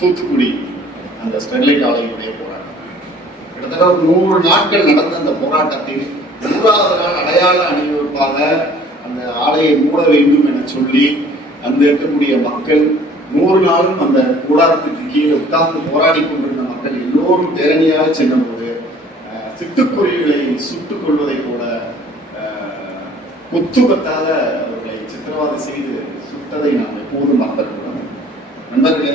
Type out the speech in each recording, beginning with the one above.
தூத்துக்குடி அந்த ஸ்டெர்லைட் ஆலையினுடைய போராட்டம் கிட்டத்தட்ட 100 நாட்கள் நடந்த அந்த போராட்டத்தில் 100வது நாள் அடையாள அணிவகுப்பாக அந்த ஆலையை மூட வேண்டும் என சொல்லி அந்த இருக்கக்கூடிய மக்கள் 100 நாளும் அந்த கூடாரத்துக்கு கீழே உட்கார்ந்து போராடி கொண்டிருந்த மக்கள் எல்லோரும் பேரணியாக சென்றபோது சிட்டுக்குருவிகளை சுட்டுக் கொள்வதை போல கொத்தாக அவர்களை சித்திரவதை செய்து சுட்டதை நாம் எப்போதும் மறந்துவிட்டோம். நண்பர்களே,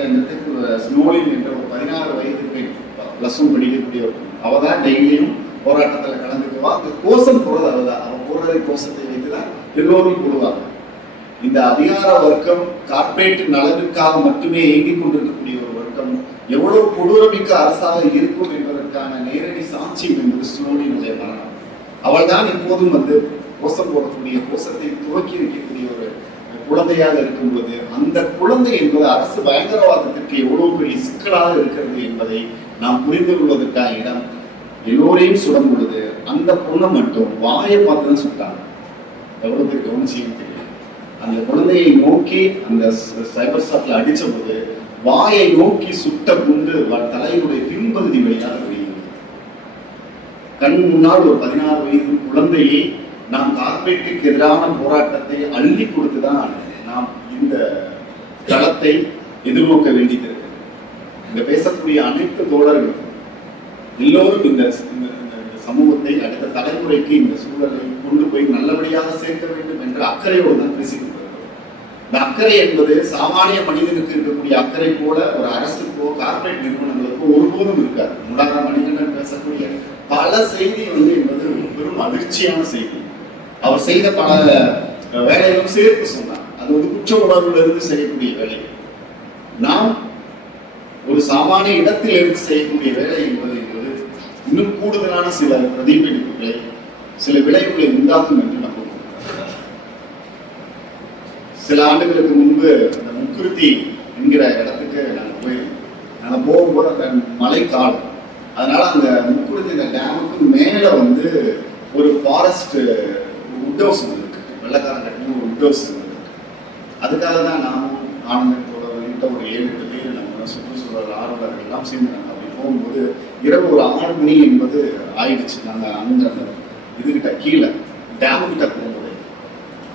ஸ்னோலின் என்ற ஒரு 16 வயதுக்கு +1 படிக்கக்கூடிய அவ தான் டெய்லியும் போராட்டத்தில் கலந்துக்குவா. அந்த கோஷம் போடுறது அவதான், அவன் போடுறதை கோஷத்தை வைத்துதான் எல்லோரும் போடுவாங்க. இந்த அதிகார வர்க்கம் கார்பரேட் நலனுக்காக மட்டுமே இயங்கிக் கொண்டிருக்கக்கூடிய ஒரு வர்க்கம் எவ்வளவு கொடூரமிக்க அரசாக இருக்கும் என்பதற்கான நேரடி சாட்சியம் என்பது ஸ்னோலினுடைய மரணம். அவள் தான் எப்போதும் கோஷம் போடக்கூடிய கோஷத்தை துவக்கி வைக்கக்கூடிய ஒரு குழந்தையாக இருக்கும்போது அந்த குழந்தை என்பது அரசு பயங்கரவாதத்திற்கு எவ்வளவு பெரிய சிக்கலாக இருக்கிறது என்பதை நாம் புரிந்து கொள்வதற்கான இடம். எல்லோரையும் சுடும் பொழுது அந்த பொண்ணை மட்டும் வாயை பார்த்து தான் சுட்டாங்க. எவ்வளவு கவனிச்சியும் தெரியும். அந்த குழந்தையை நோக்கி அந்த சைபர் ஷாட்ல அடிச்ச போது வாயை நோக்கி சுட்ட குண்டு தலையினுடைய பின்பகுதி வழியாக வெளியே கண் முன்னால் ஒரு 16 வயது குழந்தையை நாம் கார்பரேட்டுக்கு எதிரான போராட்டத்தை அள்ளி கொடுத்துதான் நாம் இந்த களத்தை எதிர்நோக்க வேண்டியது. இங்க பேசக்கூடிய அனைத்து தோழர்களும் எல்லோரும் இந்த சமூகத்தை அடுத்த தலைமுறைக்கு இந்த சூழலை கொண்டு போய் நல்லபடியாக சேர்க்க வேண்டும் என்ற அக்கறையோடு தான் பேசிக்கொண்டிருக்கிறோம். இந்த அக்கறை என்பது சாமானிய மனிதனுக்கு இருக்கக்கூடிய அக்கறை போல ஒரு அரசுக்கோ கார்பரேட் நிறுவனங்களுக்கோ ஒருபோதும் இருக்காது. முடாத மனிதன் பேசக்கூடிய பல செய்தி என்பது பெரும் அதிர்ச்சியான செய்தி. அவர் செய்த பல வேலைகளும் சேர்த்து சொன்னார். அது குற்ற உணர்வுல இருந்து செய்யக்கூடிய வேலை. நாம் ஒரு சாமானிய இடத்தில் இருந்து செய்யக்கூடிய வேலை என்பது இன்னும் கூடுதலான சில பிரதிபலிப்புகளை சில விளைவுகளை உண்டாக்கும் என்று நம்புகிறோம். சில ஆண்டுகளுக்கு முன்பு அந்த முக்குருத்தி என்கிற இடத்துக்கு நாங்கள் போயிருந்தோம். நாங்கள் போகும்போது அந்த மழை காலம், அதனால அந்த முக்குருத்தி இந்த டேமுக்கு மேல ஒரு ஃபாரஸ்ட் உட் ஹவுஸ் இருக்கு, வெள்ளக்காரன் கட்டின ஒரு உட் ஹவுஸ் இருக்கு. அதுக்காக தான் நானும் ஆனந்தத்தோட ஒரு 7-8 பேர் நம்ம சுற்றுச்சூழல் ஆர்வலர்கள் எல்லாம் சேர்ந்து நாங்கள் அப்படி போகும்போது இரவு ஒரு 6 மணி என்பது ஆயிடுச்சு. நாங்கள் அந்த இதுகிட்ட கீழே டேமுக்கிட்ட போகும்போது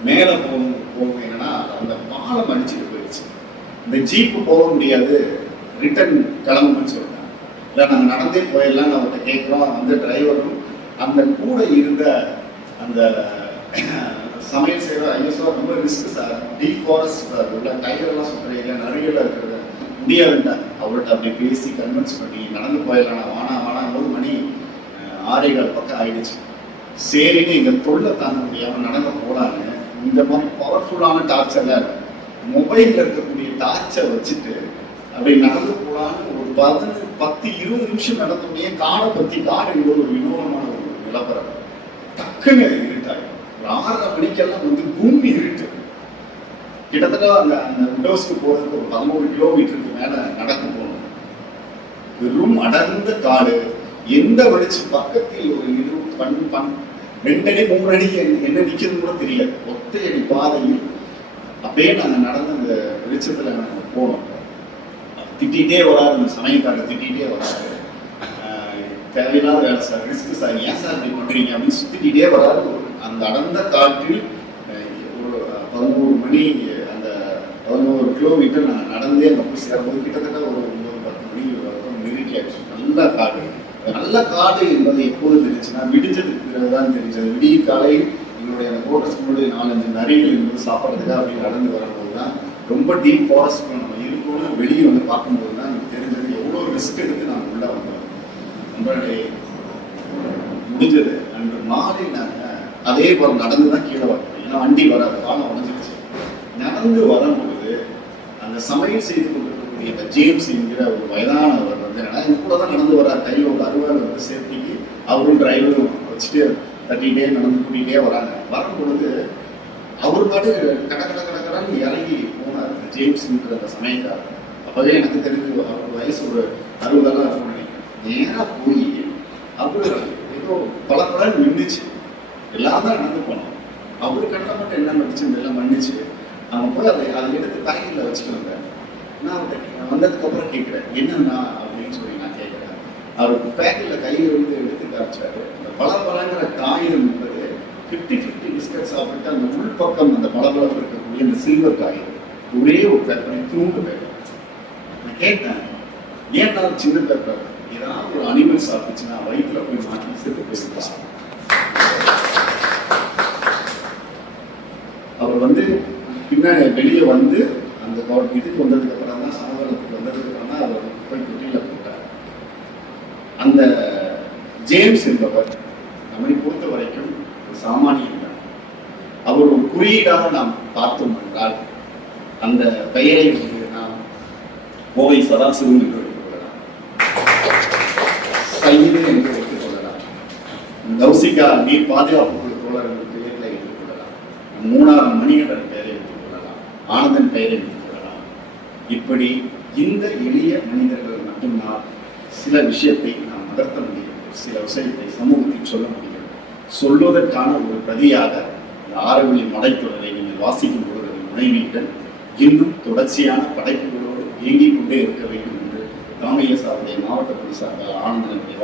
மேலே போகும் என்னன்னா அந்த பாலம் அடிச்சுட்டு போயிடுச்சு. இந்த ஜீப்பு போக முடியாது, ரிட்டர்ன் கிளம்புன்னு சொல்லிட்டாங்க. இல்லை நாங்கள் நடந்தே போயிடலாம். நான் அவர்கிட்ட கேட்குறோம். டிரைவரும் அந்த கூட இருந்த அந்த சமையல் செய்கிற ஐஎஸ்ஓ ரொம்ப risk sir, deep forest sir, உள்ள டைகர்லாம் சுற்றுற ஏரியா நிறைய இருக்கிறது முடியாதுன்ட்டாங்க. அவர்கிட்ட அப்படி பேசி கன்வின்ஸ் பண்ணி நடந்து போயிடலாம். வானா 1 மணி 6:15 பக்கம் ஆயிடுச்சு. சரின்னு எங்கள் தொல்லை தாங்க முடியாமல் நடந்து போகலான்னு இந்த மாதிரி பவர்ஃபுல்லான டார்ச்சரில் மொபைலில் இருக்கக்கூடிய டார்ச்சை வச்சுட்டு அப்படி நடந்து போகலான்னு ஒரு 10-20 நிமிஷம் நடந்தோடனே காடை பற்றி காடு ஒரு வினோதமான ஒரு நிலப்பரம். டக்குன்னு இருட்டாங்க. ஒரு 6:30 மணிக்கெல்லாம் பூமி இருட்டு. கிட்டத்தட்ட அந்த விண்டோஸ்க்கு போகிறதுக்கு ஒரு 11 கிலோமீட்டருக்கு மேலே நடக்க போகணும். வெறும் அடர்ந்த காடு. எந்த வெளிச்சம் பக்கத்தில் ஒரு 2 அடி 3 அடி என்ன நிற்கிறது கூட தெரியல. ஒத்தையடி பாதையில் அப்படியே நாங்கள் நடந்த அந்த வெளிச்சத்தில் நாங்கள் போனோம். திட்டிகிட்டே வராது, அந்த சமயக்காரர் திட்டிகிட்டே வராது. தேவையில்லாத வேலை சார், ரிஸ்க் சார், ஏன் சார் இப்படி பண்ணுறீங்க அப்படின்னு சுற்றிக்கிட்டே வராது. அந்த அடர்ந்த காற்றில் ஒரு 11 மணி அந்த 11 கிலோமீட்டர் நாங்கள் நடந்தே அங்கே போய் சேரும்போது கிட்டத்தட்ட ஒரு 9-10 மணி வரைக்கும் நெருக்கியாச்சு. நல்ல காடு. நல்ல காடு என்பது எப்போது தெரிஞ்சுன்னா விடிஞ்சதுக்கு பிறகுதான் தெரிஞ்சது. விடிய காலையில் எங்களுடைய அந்த கோட்டஸ்களுடைய 4-5 நரிகள் என்பது சாப்பிட்றதுக்காக அப்படி நடந்து வரும்போது தான் ரொம்ப டீப் ஃபாரஸ்ட் நம்ம இருக்கணும்னு வெளியே பார்க்கும்போது தான் எனக்கு தெரிஞ்சது எவ்வளோ ரிஸ்க் எடுத்து நாங்கள் உள்ளே வந்தோம். நம்மளுடைய முடிஞ்சது அன்று மாலை நாங்கள் அதே போல் நடந்து தான் கீழே வரோம். ஏன்னா வண்டி வராது, பாலம் உடஞ்சிருச்சு. நடந்து வரும்பொழுது அந்த சமையல் செய்து கொண்டிருக்கக்கூடிய அந்த ஜேம்ஸ் என்கிற ஒரு வயதானவர் என்னன்னா இது கூட தான் நடந்து வர்றார். கையில் ஒரு அறுவாள் சேஃப்டிக்கு அவரும் டிரைவரும் வச்சுட்டு தட்டிகிட்டே நடந்து கூட்டிகிட்டே வராங்க. வரும்பொழுது அவர் பாட்டு கடற்கடான்னு இறங்கி போனார் ஜேம்ஸ்ங்கிற அந்த சமயக்காரர். அப்போதே எனக்கு தெரிஞ்சு அவருக்கு வயசு ஒரு 60 இருக்கும்னு நினைக்கிறேன். நேராக போய் அவரு ஏதோ பல நின்றுச்சு, எல்லாம் தான் நடந்து போனோம். அவரு கண்ணில் மட்டும் என்ன மன்னிச்சு எல்லாம் மன்னிச்சு அவன் போய் அதை எடுத்து பேக்கில் வச்சுட்டு வந்தேன். நான் வந்ததுக்கப்புறம் கேட்குறேன் என்னன்னா அப்படின்னு சொல்லி நான் கேட்குறேன். அவருக்கு பேக்கில் கையில் இருந்து எடுத்து காமிச்சாரு. அந்த பலங்கிற காகிதம் என்பது 50-50 பிஸ்கட் சாப்பிட்டு அந்த உள்பக்கம் அந்த பளபளப்பு இருக்கக்கூடிய அந்த சில்வர் காகிதம் ஒரே ஒரு பேப்பர், தூண்டு பேப்பர். நான் கேட்டேன் ஏன்னா சின்ன பேப்பர், ஏதாவது ஒரு அனிமல் சாப்பிட்டுச்சுன்னா வயிற்றுல போய் மாட்டி செத்து போயிருக்கலாம். அவர் வந்து பின்னாடி வெளியே வந்து அந்த இதுக்கு வந்ததுக்கு அப்புறம் தான், சமதளத்துக்கு வந்ததுக்கு அப்புறம் தான் அவர் போய் தொட்டியில போட்டார். அந்த ஜேம்ஸ் என்பவர் நம்மை பொறுத்த வரைக்கும் ஒரு சாமானியன் தான். அவர் ஒரு குறியீடாக நாம் பார்த்தோம் என்றால் அந்த பெயரை நாம் கோவை சதாசிவம் என்று வைத்துக் கொள்ளலாம், சைது என்று வைத்துக் கொள்ளலாம், கௌசிகா நீர் பாதுகாப்பு குழு தோழர் என்ற பெயர்களை வைத்துக் கொள்ளலாம், மூணாவது மணிகண்டன் பெயரை வைத்துக் கொள்ளலாம், ஆனந்தன் பெயரை வைத்துக் கொள்ளலாம். இப்படி இந்த எளிய மனிதர்கள் மட்டும்தான் சில விஷயத்தை நாம் நகர்த்த முடியும், சில விஷயத்தை சமூகத்தில் சொல்ல முடியும். சொல்வதற்கான ஒரு பிரதியாக இந்த ஆரவழி மடைத்தொடரை நீங்கள் வாசிக்கும் பொழுது முனைவீர்கள் இன்னும் தொடர்ச்சியான படைப்புகளோடு இயங்கிக் கொண்டே இருக்க வேண்டும் என்று ராமையா சாருடைய மாவட்ட போலீஸ் ஆனந்தனுடைய